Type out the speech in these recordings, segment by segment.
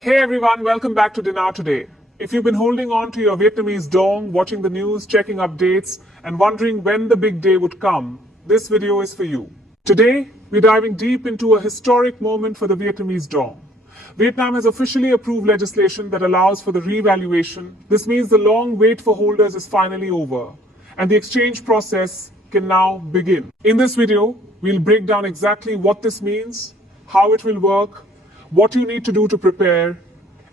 Hey everyone, welcome back to Dinar Today. If you've been holding on to your Vietnamese Dong, watching the news, checking updates, and wondering when the big day would come, this video is for you. Today, we're diving deep into a historic moment for the Vietnamese Dong. Vietnam has officially approved legislation that allows for the revaluation. This means the long wait for holders is finally over, and the exchange process can now begin. In this video, we'll break down exactly what this means, how it will work, what you need to do to prepare,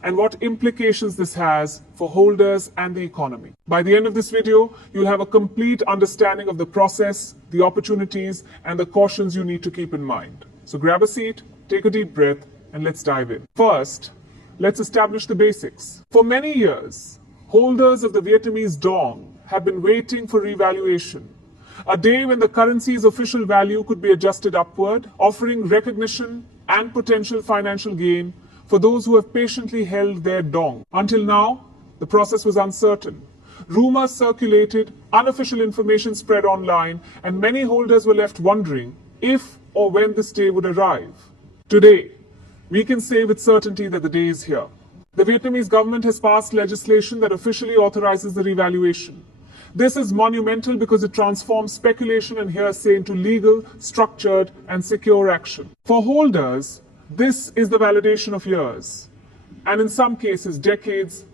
and what implications this has for holders and the economy. By the end of this video, you'll have a complete understanding of the process, the opportunities, and the cautions you need to keep in mind. So grab a seat, take a deep breath, and let's dive in. First, let's establish the basics. For many years, holders of the Vietnamese Dong have been waiting for revaluation, a day when the currency's official value could be adjusted upward, offering recognition and potential financial gain for those who have patiently held their dong. Until now, the process was uncertain. Rumors circulated, unofficial information spread online, and many holders were left wondering if or when this day would arrive. Today, we can say with certainty that the day is here. The Vietnamese government has passed legislation that officially authorizes the revaluation. This is monumental because it transforms speculation and hearsay into legal, structured, and secure action. For holders, this is the validation of years, and in some cases, decades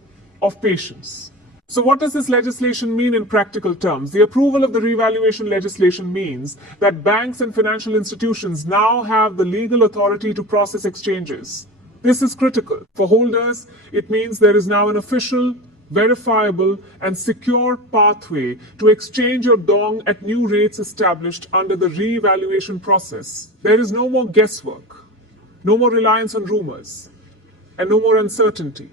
of patience. So what does this legislation mean in practical terms? The approval of the revaluation legislation means that banks and financial institutions now have the legal authority to process exchanges. This is critical. For holders, it means there is now an official, verifiable, and secure pathway to exchange your dong at new rates established under the revaluation process. There is no more guesswork, no more reliance on rumors, and no more uncertainty.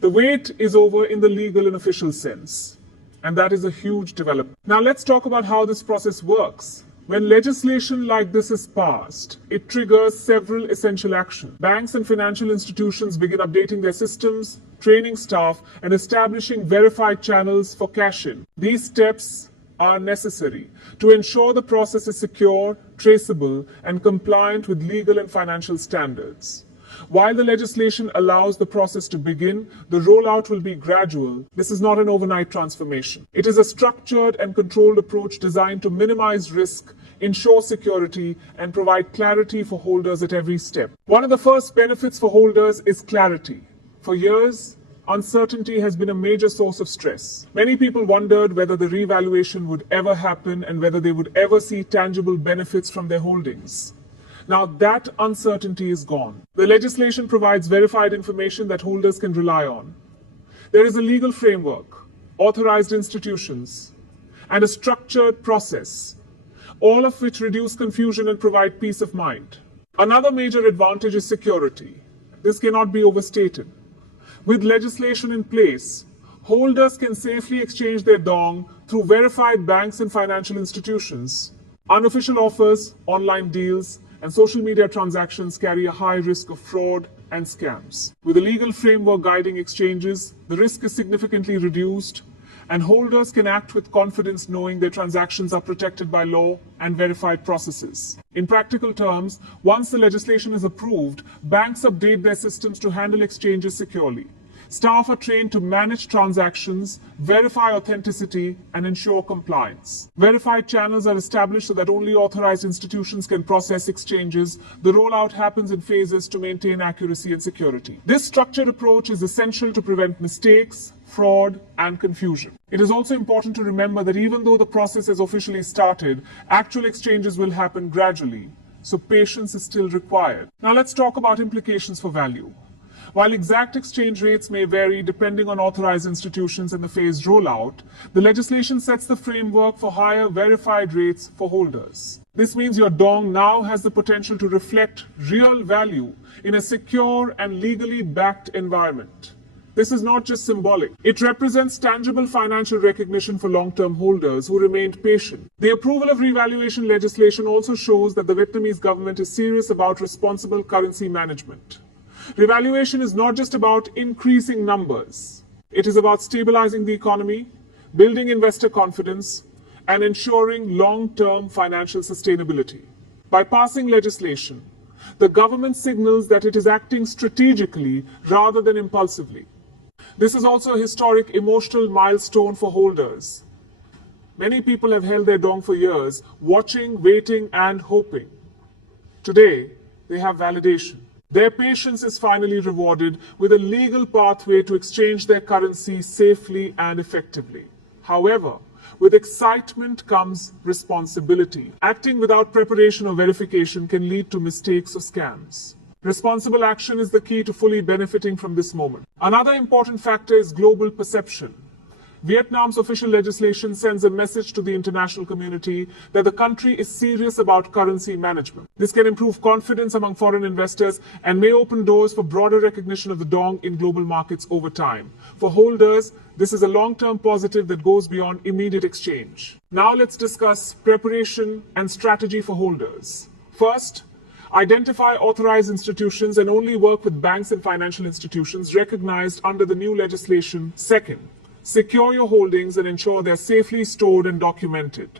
The wait is over in the legal and official sense, and that is a huge development. Now let's talk about how this process works. When legislation like this is passed, it triggers several essential actions. Banks and financial institutions begin updating their systems, training staff, and establishing verified channels for cash-in. These steps are necessary to ensure the process is secure, traceable, and compliant with legal and financial standards. While the legislation allows the process to begin, the rollout will be gradual. This is not an overnight transformation. It is a structured and controlled approach designed to minimize risk, ensure security, and provide clarity for holders at every step. One of the first benefits for holders is clarity. For years, uncertainty has been a major source of stress. Many people wondered whether the revaluation would ever happen and whether they would ever see tangible benefits from their holdings. Now that uncertainty is gone. The legislation provides verified information that holders can rely on. There is a legal framework, authorized institutions, and a structured process, all of which reduce confusion and provide peace of mind. Another major advantage is security. This cannot be overstated. With legislation in place, holders can safely exchange their dong through verified banks and financial institutions. Unofficial offers, online deals, and social media transactions carry a high risk of fraud and scams. With a legal framework guiding exchanges, the risk is significantly reduced, and holders can act with confidence knowing their transactions are protected by law and verified processes. In practical terms, once the legislation is approved, banks update their systems to handle exchanges securely. Staff are trained to manage transactions, verify authenticity, and ensure compliance. Verified channels are established so that only authorized institutions can process exchanges. The rollout happens in phases to maintain accuracy and security. This structured approach is essential to prevent mistakes, fraud, and confusion. It is also important to remember that even though the process has officially started, actual exchanges will happen gradually, so patience is still required. Now let's talk about implications for value. While exact exchange rates may vary depending on authorized institutions and the phased rollout, the legislation sets the framework for higher verified rates for holders. This means your dong now has the potential to reflect real value in a secure and legally backed environment. This is not just symbolic. It represents tangible financial recognition for long-term holders who remained patient. The approval of revaluation legislation also shows that the Vietnamese government is serious about responsible currency management. Revaluation is not just about increasing numbers. It is about stabilizing the economy, building investor confidence, and ensuring long-term financial sustainability. By passing legislation, The government signals that it is acting strategically rather than impulsively. This is also a historic emotional milestone for holders. Many people have held their dong for years, watching, waiting, and hoping. Today, they have validation. Their patience is finally rewarded with a legal pathway to exchange their currency safely and effectively. However, with excitement comes responsibility. Acting without preparation or verification can lead to mistakes or scams. Responsible action is the key to fully benefiting from this moment. Another important factor is global perception. Vietnam's official legislation sends a message to the international community that the country is serious about currency management. This can improve confidence among foreign investors and may open doors for broader recognition of the dong in global markets over time. For holders, this is a long-term positive that goes beyond immediate exchange. Now let's discuss preparation and strategy for holders. First, identify authorized institutions and only work with banks and financial institutions recognized under the new legislation. Second, secure your holdings and ensure they're safely stored and documented.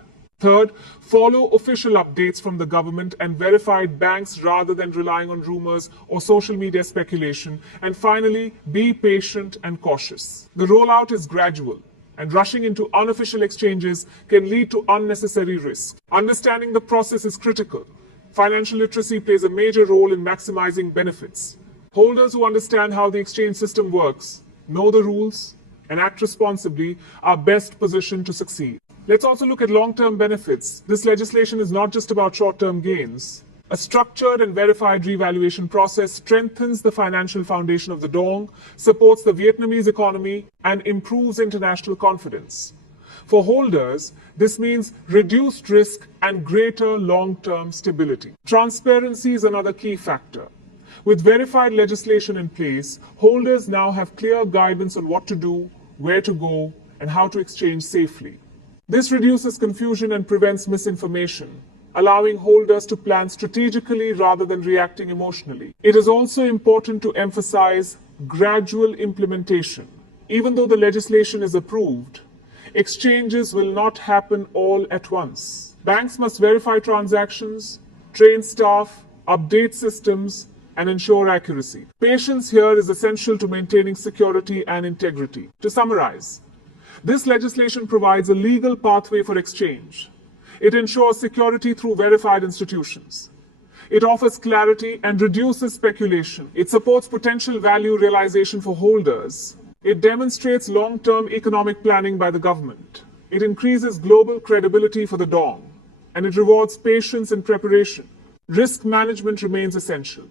Third, follow official updates from the government and verified banks rather than relying on rumors or social media speculation. And finally, be patient and cautious. The rollout is gradual, and rushing into unofficial exchanges can lead to unnecessary risk. Understanding the process is critical. Financial literacy plays a major role in maximizing benefits. Holders who understand how the exchange system works, know the rules, and act responsibly are best positioned to succeed. Let's also look at long-term benefits. This legislation is not just about short-term gains. A structured and verified revaluation process strengthens the financial foundation of the dong, supports the Vietnamese economy, and improves international confidence. For holders, this means reduced risk and greater long-term stability. Transparency is another key factor. With verified legislation in place, holders now have clear guidance on what to do, where to go, and how to exchange safely. This reduces confusion and prevents misinformation, allowing holders to plan strategically rather than reacting emotionally. It is also important to emphasize gradual implementation. Even though the legislation is approved, exchanges will not happen all at once. Banks must verify transactions, train staff, update systems, and ensure accuracy. Patience here is essential to maintaining security and integrity. To summarize, this legislation provides a legal pathway for exchange. It ensures security through verified institutions. It offers clarity and reduces speculation. It supports potential value realization for holders. It demonstrates long-term economic planning by the government. It increases global credibility for the dong, and it rewards patience and preparation. Risk management remains essential.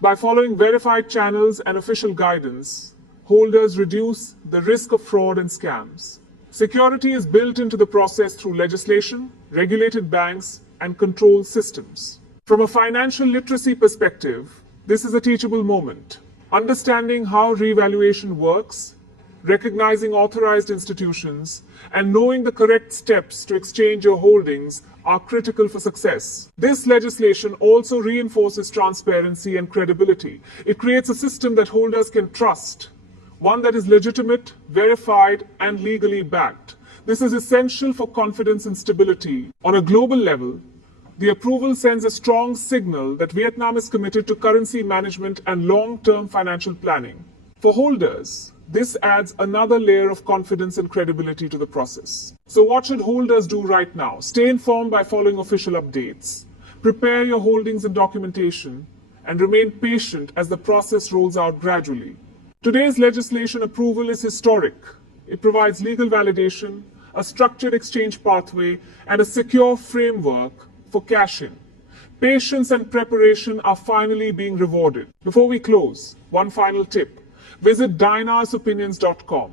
By following verified channels and official guidance, holders reduce the risk of fraud and scams. Security is built into the process through legislation, regulated banks, and control systems. From a financial literacy perspective, this is a teachable moment. Understanding how revaluation works, recognizing authorized institutions, and knowing the correct steps to exchange your holdings are critical for success. This legislation also reinforces transparency and credibility. It creates a system that holders can trust, one that is legitimate, verified, and legally backed. This is essential for confidence and stability. On a global level, the approval sends a strong signal that Vietnam is committed to currency management and long-term financial planning. For holders, this adds another layer of confidence and credibility to the process. So what should holders do right now? Stay informed by following official updates. Prepare your holdings and documentation, and remain patient as the process rolls out gradually. Today's legislation approval is historic. It provides legal validation, a structured exchange pathway, and a secure framework for cash-in. Patience and preparation are finally being rewarded. Before we close, one final tip. Visit dinarsopinions.com.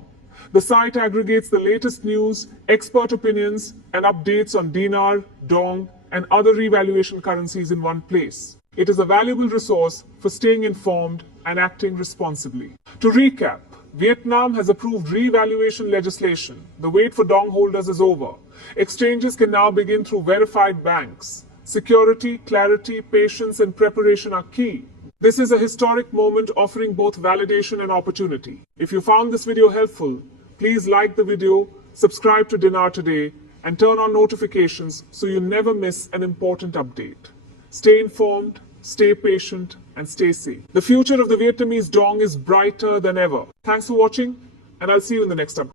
The site aggregates the latest news, expert opinions, and updates on dinar, dong, and other revaluation currencies in one place. It is a valuable resource for staying informed and acting responsibly. To recap, Vietnam has approved revaluation legislation. The wait for dong holders is over. Exchanges can now begin through verified banks. Security, clarity, patience, and preparation are key. This is a historic moment offering both validation and opportunity. If you found this video helpful, please like the video, subscribe to Dinar Today, and turn on notifications so you never miss an important update. Stay informed, stay patient, and stay safe. The future of the Vietnamese Dong is brighter than ever. Thanks for watching, and I'll see you in the next update.